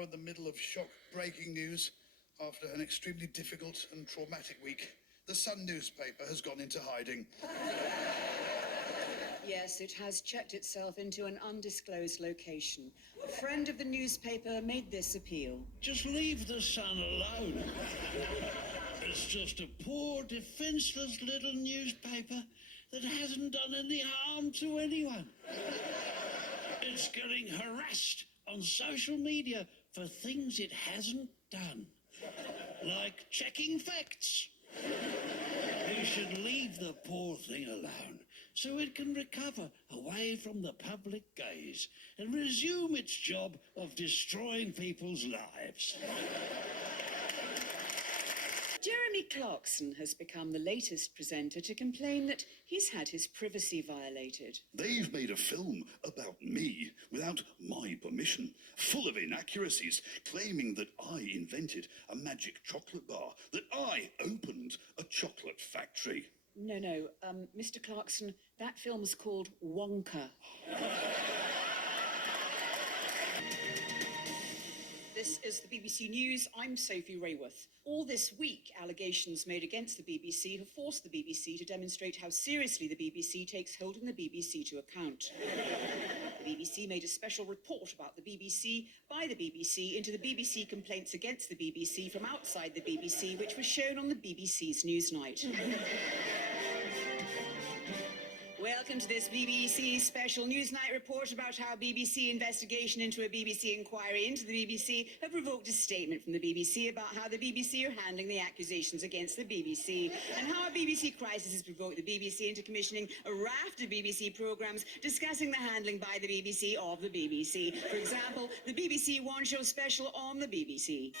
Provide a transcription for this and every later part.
now in the middle of shock breaking news. After an extremely difficult and traumatic week, the Sun newspaper has gone into hiding. Yes, it has checked itself into an undisclosed location. A friend of the newspaper made this appeal. Just leave the Sun alone. It's just a poor, defenseless little newspaper that hasn't done any harm to anyone. It's getting harassed on social media for things it hasn't done, like checking facts. You should leave the poor thing alone so it can recover away from the public gaze and resume its job of destroying people's lives. Jeremy Clarkson has become the latest presenter to complain that he's had his privacy violated. They've made a film about me without my permission, full of inaccuracies, claiming that I invented a magic chocolate bar, that I opened a chocolate factory. No, Mr. Clarkson, that film's called Wonka. This is the BBC News. I'm Sophie Rayworth. All this week, allegations made against the BBC have forced the BBC to demonstrate how seriously the BBC takes holding the BBC to account. The BBC made a special report about the BBC by the BBC into the BBC complaints against the BBC from outside the BBC, which was shown on the BBC's Newsnight. Welcome to this BBC special Newsnight report about how BBC investigation into a BBC inquiry into the BBC have provoked a statement from the BBC about how the BBC are handling the accusations against the BBC and how a BBC crisis has provoked the BBC into commissioning a raft of BBC programmes discussing the handling by the BBC of the BBC. For example, the BBC One Show special on the BBC.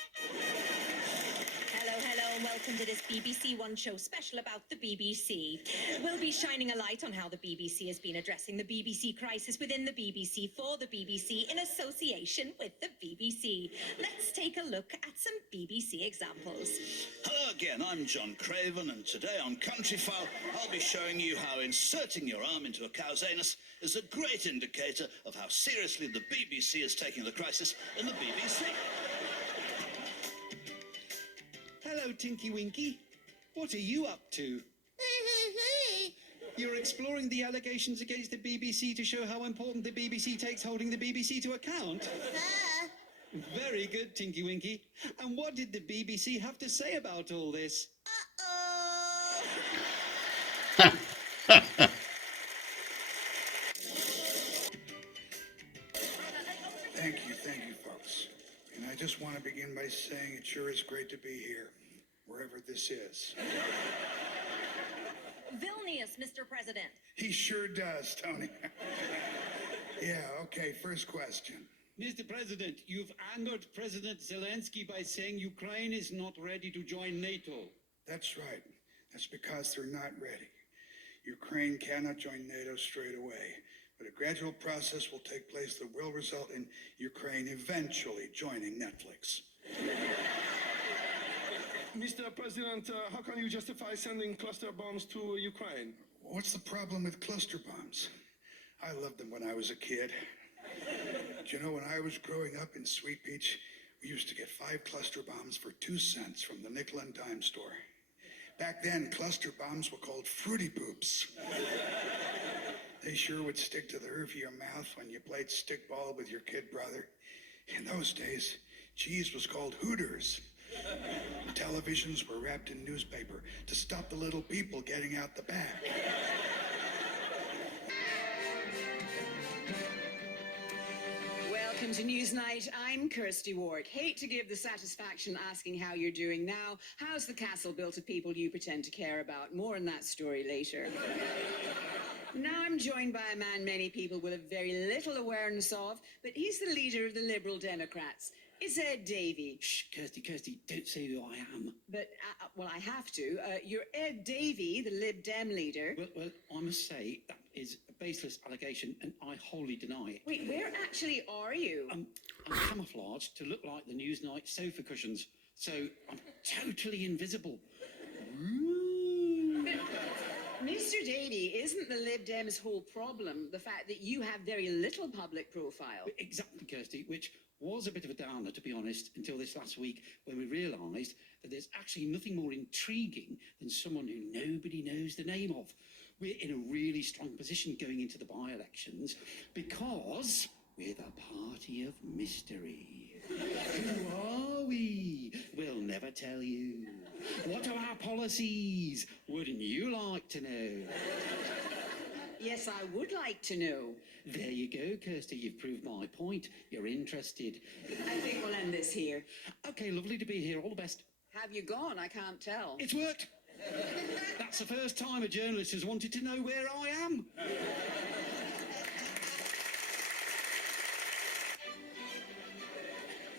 Hello, and welcome to this BBC One Show special about the BBC. We'll be shining a light on how the BBC has been addressing the BBC crisis within the BBC for the BBC in association with the BBC. Let's take a look at some BBC examples. Hello again, I'm John Craven, and today on Countryfile, I'll be showing you how inserting your arm into a cow's anus is a great indicator of how seriously the BBC is taking the crisis in the BBC. Hello, Tinky Winky. What are you up to? You're exploring the allegations against the BBC to show how important the BBC takes holding the BBC to account? Very good, Tinky Winky. And what did the BBC have to say about all this? Thank you, folks. And I just want to begin by saying it sure is great to be here, wherever this is. Vilnius, Mr. President. He sure does, Tony. Yeah, okay, first question. Mr. President, you've angered President Zelensky by saying Ukraine is not ready to join NATO. That's right. That's because they're not ready. Ukraine cannot join NATO straight away, but a gradual process will take place that will result in Ukraine eventually joining Netflix. Mr. President, how can you justify sending cluster bombs to Ukraine? What's the problem with cluster bombs? I loved them when I was a kid. Do you know, when I was growing up in Sweet Beach, we used to get 5 cluster bombs for 2 cents from the nickel and dime store. Back then, cluster bombs were called Fruity Poops. They sure would stick to the roof of your mouth when you played stickball with your kid brother. In those days, cheese was called Hooters. Televisions were wrapped in newspaper to stop the little people getting out the back. Welcome to Newsnight. I'm Kirsty Warwick. Hate to give the satisfaction asking how you're doing now. How's the castle built of people you pretend to care about? More on that story later. Now I'm joined by a man many people will have very little awareness of, but he's the leader of the Liberal Democrats. It's Ed Davey. Shh, Kirsty, don't say who I am. But, well, I have to. You're Ed Davey, the Lib Dem leader. Well, I must say that is a baseless allegation, and I wholly deny it. Wait, where actually are you? I'm camouflaged to look like the Newsnight sofa cushions, so I'm totally invisible. Mr. Davey, isn't the Lib Dems' whole problem the fact that you have very little public profile? Exactly, Kirsty, which was a bit of a downer, to be honest, until this last week when we realised that there's actually nothing more intriguing than someone who nobody knows the name of. We're in a really strong position going into the by-elections because we're the party of mystery. Who are we? We'll never tell you. What are our policies? Wouldn't you like to know? Yes, I would like to know. There you go, Kirsty. You've proved my point. You're interested. I think we'll end this here. Okay, lovely to be here. All the best. Have you gone? I can't tell. It's worked. That's the first time a journalist has wanted to know where I am.